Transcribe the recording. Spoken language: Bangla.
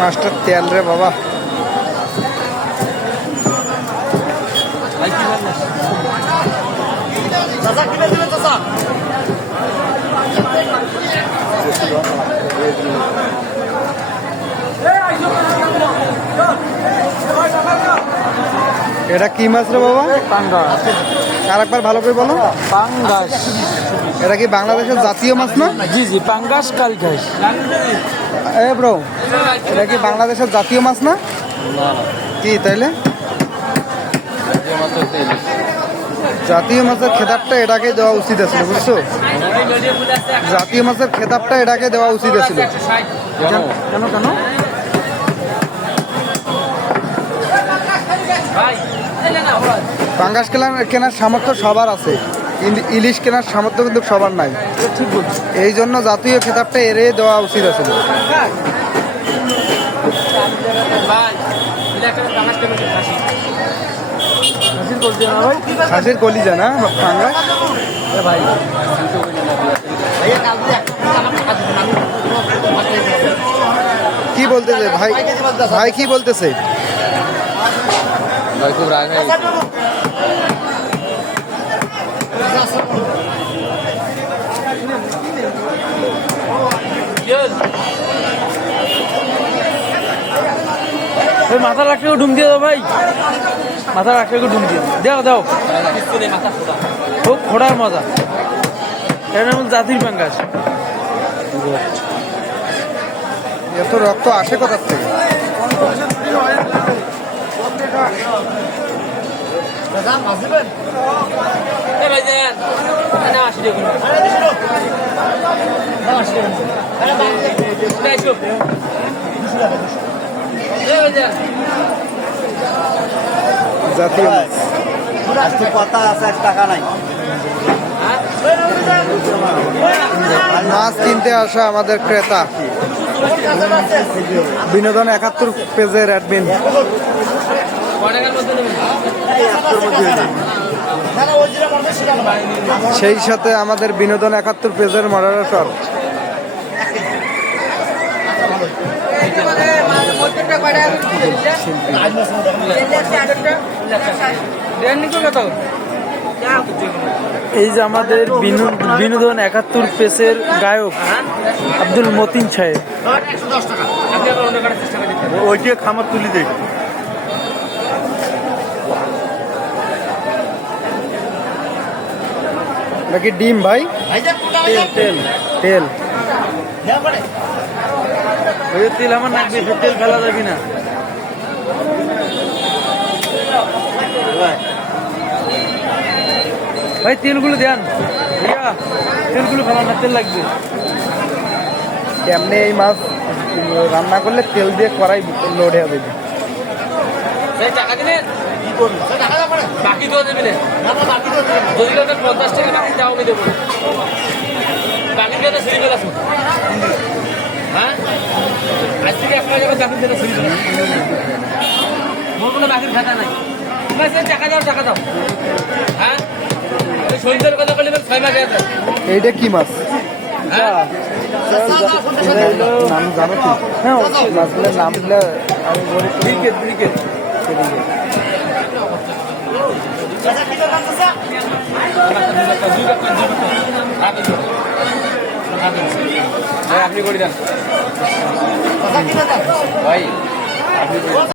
মাছটার তেল রে বাবা। এটা কি মাছ রে বাবা? পাঙ্গাস। আরেকবার ভালো করে বলো। পাঙ্গাস। এটা কি বাংলাদেশের জাতীয় মাছ না? জি জি, পাঙ্গাস কালঘাস। এ ব্রো, এটা কি বাংলাদেশের জাতীয় মাছ না? কি তাইলে? জাতীয় মাছের খেতাবটা এটাকে দেওয়া উচিত আছিল, বুঝছো? জাতীয় মাছের খেতাবটা এটাকে দেওয়া উচিত আছিল। কেন কেন? পাঙ্গাস কেনার সামর্থ্য সবার আছে, কিন্তু ইলিশ কেনার সামর্থ্য কিন্তু সবার নাই। এই জন্য জাতীয় খেতাবটা এড়িয়ে দেওয়া উচিত আছে। খাসির কলিজা না পাঙ্গাস? কি বলতেছে ভাই? ভাই কি বলতেছে? ভাই খুব রাগ হয়ে গেছে। মাথা রাখলে ডুম দিয়ে দাও ভাই, মাথা রাখলে ডুম দিয়ে দাও। খুব খোড়ার মজা। এর নাম জাতির পাঙ্গাস। এত রক্ত আসে কোথার থেকে? জাতীয় কথা আছে, 1 টাকা নাই। মাছ কিনতে আসা আমাদের ক্রেতা, বিনোদন 71 পেজের অ্যাডমিন। সেই সাথে আমাদের বিনোদন 71 পেজের মডারেটর। এই যে আমাদের বিনোদন 71 পেজের গায়ক আব্দুল মতিন সাহেব। ওইটা খামার তুলি দেয়। নাকি ডিম ভাই? তেল তেল তেল আমার নাক বেশি, তেল ফেলা যাবি না। ভাই তেলগুলো দেন, তেলগুলো ফেলান না, তেল লাগবে। কেমনে এই মাছ রান্না করলে তেল দিয়ে কড়াই লোড হবে? টাকা দিলে কি করবি? বাকি দেওয়া দেবে না, যদি 50 টাকা বাকি দেওয়া আমি দেবো। বাকি দিয়ে তো সিঁড়ি ফেলাস। হ্যাঁ, আজ থেকে 1 টাকা বাকি দিয়ে সিঁড়ি ফেলাস। মোর কোনো বাকির খাতা নাই। টাকা দাও। হ্যাঁ, সন্ধ্যের কথা বললে 6 মাস আছে। এইটা কি মাছ? নাম জানো কি? হ্যাঁ, মাছগুলোর নামগুলো আমি বলি। ব্রিকেট। আপনি করে দেন ভাই, আপনি